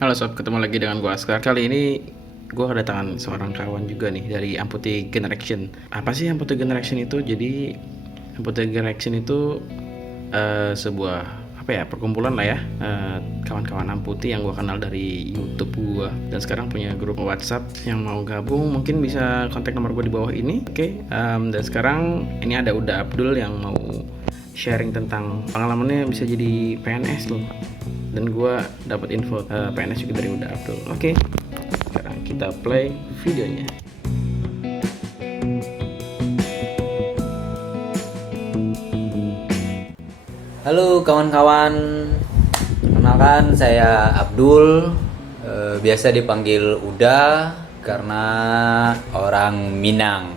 Halo sob, ketemu lagi dengan gue Askar. Kali ini gue kedatangan seorang kawan juga nih dari Amputee Generation. Apa sih Amputee Generation itu? Jadi Amputee Generation itu sebuah perkumpulan lah ya, kawan-kawan amputee yang gue kenal dari YouTube gue, dan sekarang punya grup WhatsApp. Yang mau gabung mungkin bisa kontak nomor gue di bawah ini. Oke. Dan sekarang ini ada Uda Abdul yang mau sharing tentang pengalamannya bisa jadi PNS loh, dan gue dapat info PNS juga dari Uda Abdul. Oke, sekarang kita play videonya. Halo kawan-kawan, kenalkan saya Abdul, biasa dipanggil Uda karena orang Minang.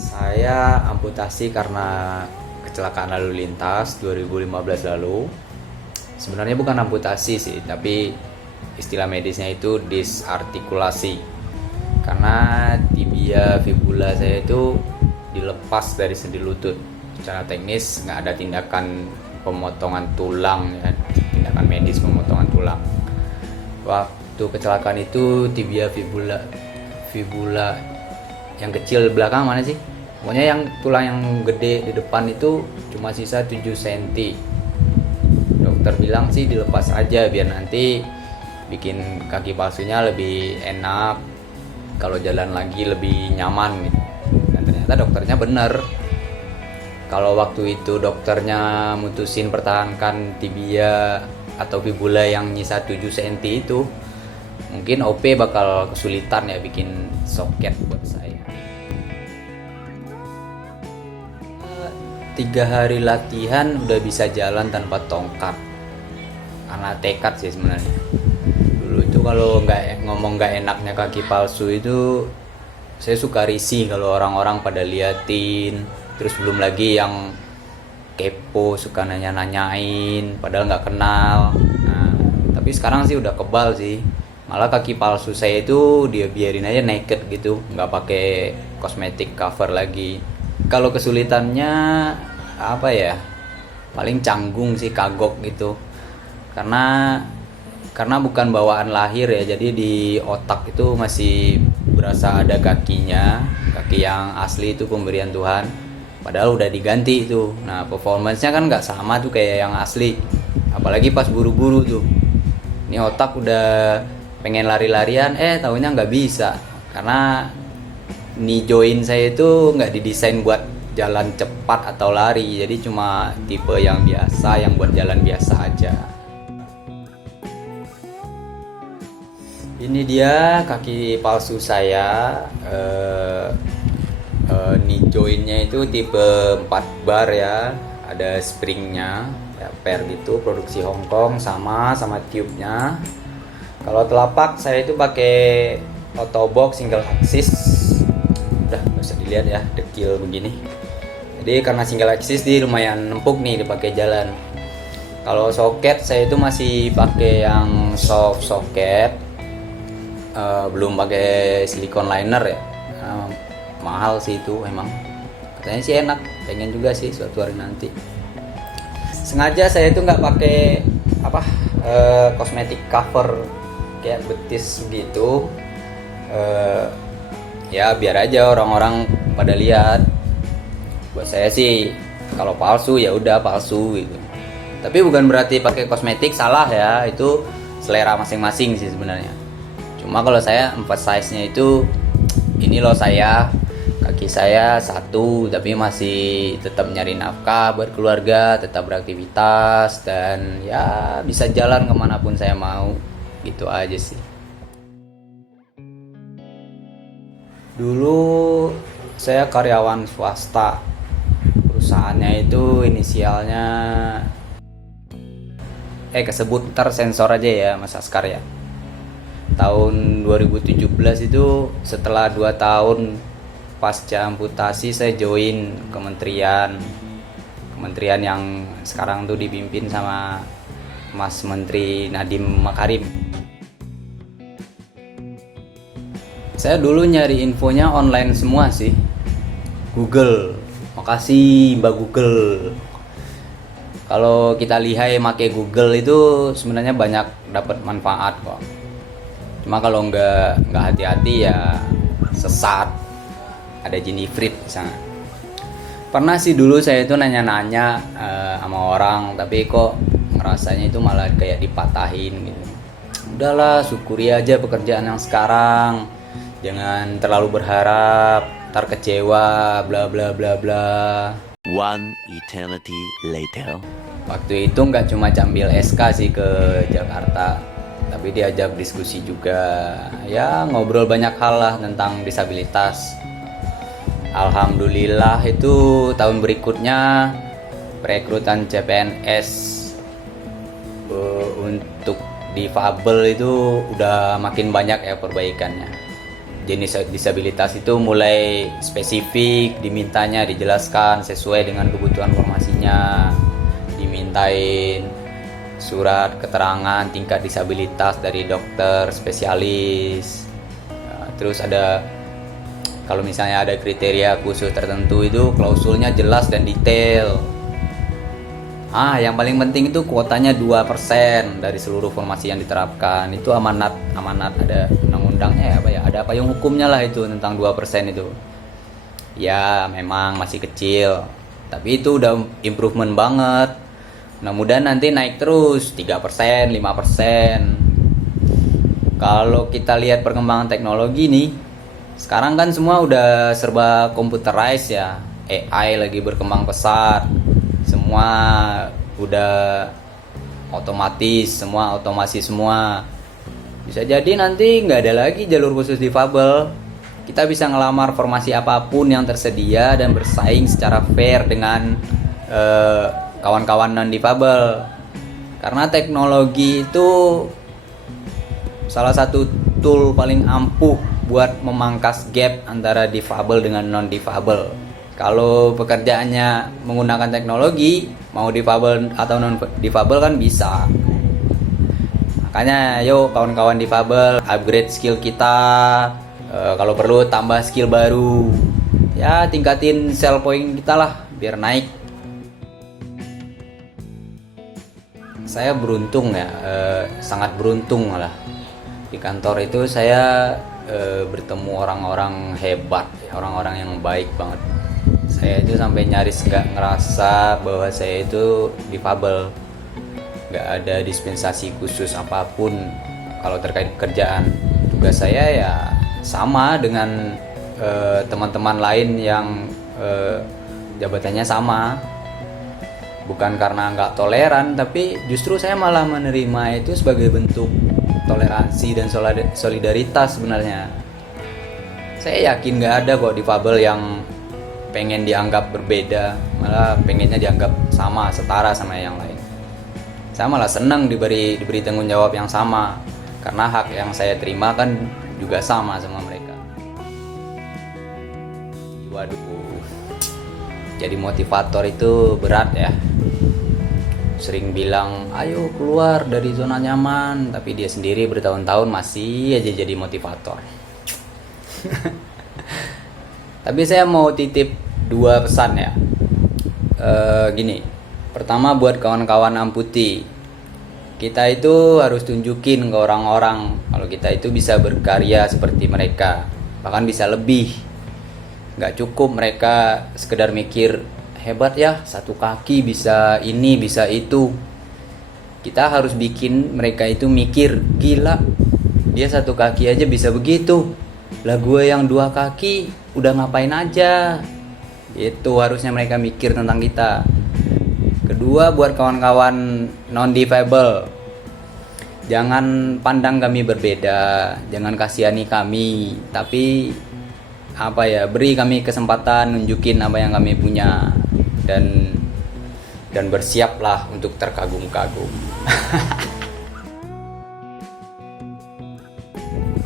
Saya amputasi karena kecelakaan lalu lintas 2015 lalu. Sebenarnya bukan amputasi sih, tapi istilah medisnya itu disartikulasi. Karena tibia fibula saya itu dilepas dari sendi lutut. Secara teknis nggak ada tindakan pemotongan tulang ya, tindakan medis pemotongan tulang. Waktu kecelakaan itu tibia fibula yang kecil belakang mana sih? Pokoknya yang tulang yang gede di depan itu cuma sisa 7 cm. Dokter bilang sih dilepas aja biar nanti bikin kaki palsunya lebih enak, kalau jalan lagi lebih nyaman gitu. Dan ternyata dokternya bener. Kalau waktu itu dokternya mutusin pertahankan tibia atau fibula yang nyisa 7 cm itu, mungkin OP bakal kesulitan ya bikin soket buat saya. 3 hari latihan udah bisa jalan tanpa tongkat, karena tekad sih sebenarnya. Dulu itu kalau ngomong nggak enaknya kaki palsu itu, saya suka risih kalau orang-orang pada liatin. Terus belum lagi yang kepo suka nanya-nanyain padahal nggak kenal. Nah, tapi sekarang sih udah kebal sih. Malah kaki palsu saya itu dia biarin aja naked gitu, nggak pakai kosmetik cover lagi. Kalau kesulitannya apa ya? Paling canggung sih, kagok gitu. Karena bukan bawaan lahir ya, jadi di otak itu masih berasa ada kakinya, kaki yang asli itu pemberian Tuhan, padahal udah diganti itu. Nah, performance-nya kan nggak sama tuh kayak yang asli, apalagi pas buru-buru tuh. Ini otak udah pengen lari-larian, taunya nggak bisa, karena knee joint saya itu nggak didesain buat jalan cepat atau lari, jadi cuma tipe yang biasa, yang buat jalan biasa aja. Ini dia kaki palsu saya. Knee jointnya itu tipe 4 bar ya, ada springnya ya, pair gitu, produksi Hong Kong, sama tube-nya. Kalau telapak saya itu pakai Autobox single axis. Udah bisa dilihat ya, dekil begini. Jadi karena single axis dia lumayan empuk nih dipakai jalan. Kalau soket saya itu masih pakai yang soft socket, belum pakai silikon liner ya. Mahal sih itu emang. Katanya sih enak, pengen juga sih suatu hari nanti. Sengaja saya itu nggak pakai kosmetik cover kayak betis gitu. Ya biar aja orang-orang pada lihat. Buat saya sih kalau palsu ya udah palsu gitu. Tapi bukan berarti pakai kosmetik salah ya, itu selera masing-masing sih sebenarnya. Cuma kalau saya emphasize-nya itu, ini loh saya, kaki saya satu tapi masih tetap nyari nafkah buat keluarga, tetap beraktivitas, dan ya bisa jalan kemanapun saya mau, gitu aja sih. Dulu saya karyawan swasta, perusahaannya itu inisialnya kesebut ntar sensor aja ya Mas Askar ya. Tahun 2017 itu setelah 2 tahun pasca amputasi saya join kementerian yang sekarang tuh dipimpin sama Mas Menteri Nadiem Makarim. Saya dulu nyari infonya online semua sih, Google. Makasih Mbak Google. Kalau kita lihai make Google itu sebenarnya banyak dapat manfaat kok. Cuma kalau nggak hati-hati ya sesat. Ada jin ifrit misalnya. Pernah sih dulu saya itu nanya-nanya sama orang, tapi kok ngerasanya itu malah kayak dipatahin gitu. Udahlah, syukuri aja pekerjaan yang sekarang. Jangan terlalu berharap, ntar kecewa, bla bla bla bla. One eternity later. Waktu itu nggak cuma cambil SK sih ke Jakarta, tapi diajak diskusi juga. Ya ngobrol banyak hal lah tentang disabilitas. Alhamdulillah itu tahun berikutnya perekrutan CPNS untuk difabel itu udah makin banyak ya perbaikannya. Jenis disabilitas itu mulai spesifik, dimintanya dijelaskan sesuai dengan kebutuhan formasinya, dimintain surat keterangan tingkat disabilitas dari dokter spesialis. Terus ada, kalau misalnya ada kriteria khusus tertentu itu klausulnya jelas dan detail. Yang paling penting itu kuotanya 2% dari seluruh formasi yang diterapkan. Itu amanat ada undang-undangnya ya, ada payung hukumnya lah itu tentang 2% itu. Ya memang masih kecil, tapi itu udah improvement banget. Mudah-mudahan nanti naik terus 3%, 5%. Kalau kita lihat perkembangan teknologi nih, sekarang kan semua udah serba computerized ya. AI lagi berkembang pesat. Semua udah otomatis, semua otomasi semua. Bisa jadi nanti nggak ada lagi jalur khusus difabel. Kita bisa ngelamar formasi apapun yang tersedia dan bersaing secara fair dengan kawan-kawan non difabel. Karena teknologi itu salah satu tool paling ampuh buat memangkas gap antara difabel dengan non difabel. Kalau pekerjaannya menggunakan teknologi, mau difabel atau non difabel kan bisa. Makanya yuk kawan-kawan difabel, upgrade skill kita. Kalau perlu tambah skill baru. Ya tingkatin sell point kita lah biar naik. Saya beruntung ya, sangat beruntung malah. Di kantor itu saya bertemu orang-orang hebat, orang-orang yang baik banget. Saya itu sampai nyaris gak ngerasa bahwa saya itu difabel. Gak ada dispensasi khusus apapun kalau terkait kerjaan. Tugas saya ya sama dengan teman-teman lain yang jabatannya sama. Bukan karena gak toleran, tapi justru saya malah menerima itu sebagai bentuk toleransi dan solidaritas sebenarnya. Saya yakin gak ada kok difabel yang pengen dianggap berbeda, malah pengennya dianggap sama, setara sama yang lain. Saya malah senang diberi tanggung jawab yang sama, karena hak yang saya terima kan juga sama mereka. Waduh, jadi motivator itu berat ya. Sering bilang, ayo keluar dari zona nyaman, tapi dia sendiri bertahun-tahun masih aja jadi motivator. Tapi saya mau titip 2 pesan ya. Gini, pertama buat kawan-kawan amputi, kita itu harus tunjukin ke orang-orang kalau kita itu bisa berkarya seperti mereka, bahkan bisa lebih. Gak cukup mereka sekedar mikir hebat ya, 1 kaki bisa ini bisa itu. Kita harus bikin mereka itu mikir, gila, dia 1 kaki aja bisa begitu, lah gue yang 2 kaki udah ngapain aja. Itu harusnya mereka mikir tentang kita. Kedua, buat kawan-kawan non difabel, jangan pandang kami berbeda, jangan kasihani kami, tapi beri kami kesempatan nunjukin apa yang kami punya, dan bersiaplah untuk terkagum-kagum.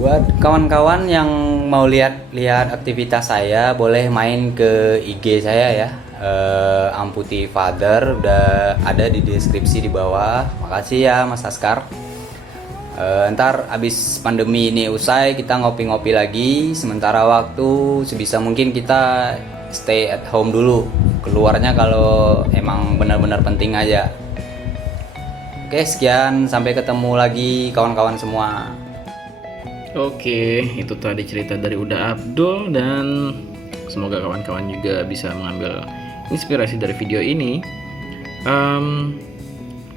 Buat kawan-kawan yang mau lihat aktivitas saya, boleh main ke IG saya ya, Amputi Father, udah ada di deskripsi di bawah. Makasih ya Mas Askar. Ntar abis pandemi ini usai, kita ngopi-ngopi lagi. Sementara waktu sebisa mungkin kita stay at home dulu. keluarnya kalau emang benar-benar penting aja. Oke, sekian, sampai ketemu lagi kawan-kawan semua. Oke, itu tadi cerita dari Uda Abdul, dan semoga kawan-kawan juga bisa mengambil inspirasi dari video ini.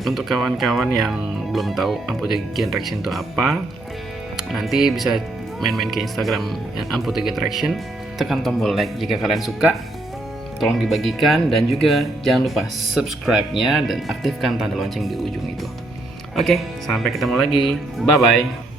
Untuk kawan-kawan yang belum tahu Amputee Generation itu apa, nanti bisa main-main ke Instagram Amputee Generation. Tekan tombol like jika kalian suka, tolong dibagikan, dan juga jangan lupa subscribe-nya dan aktifkan tanda lonceng di ujung itu. Oke, sampai ketemu lagi. Bye-bye.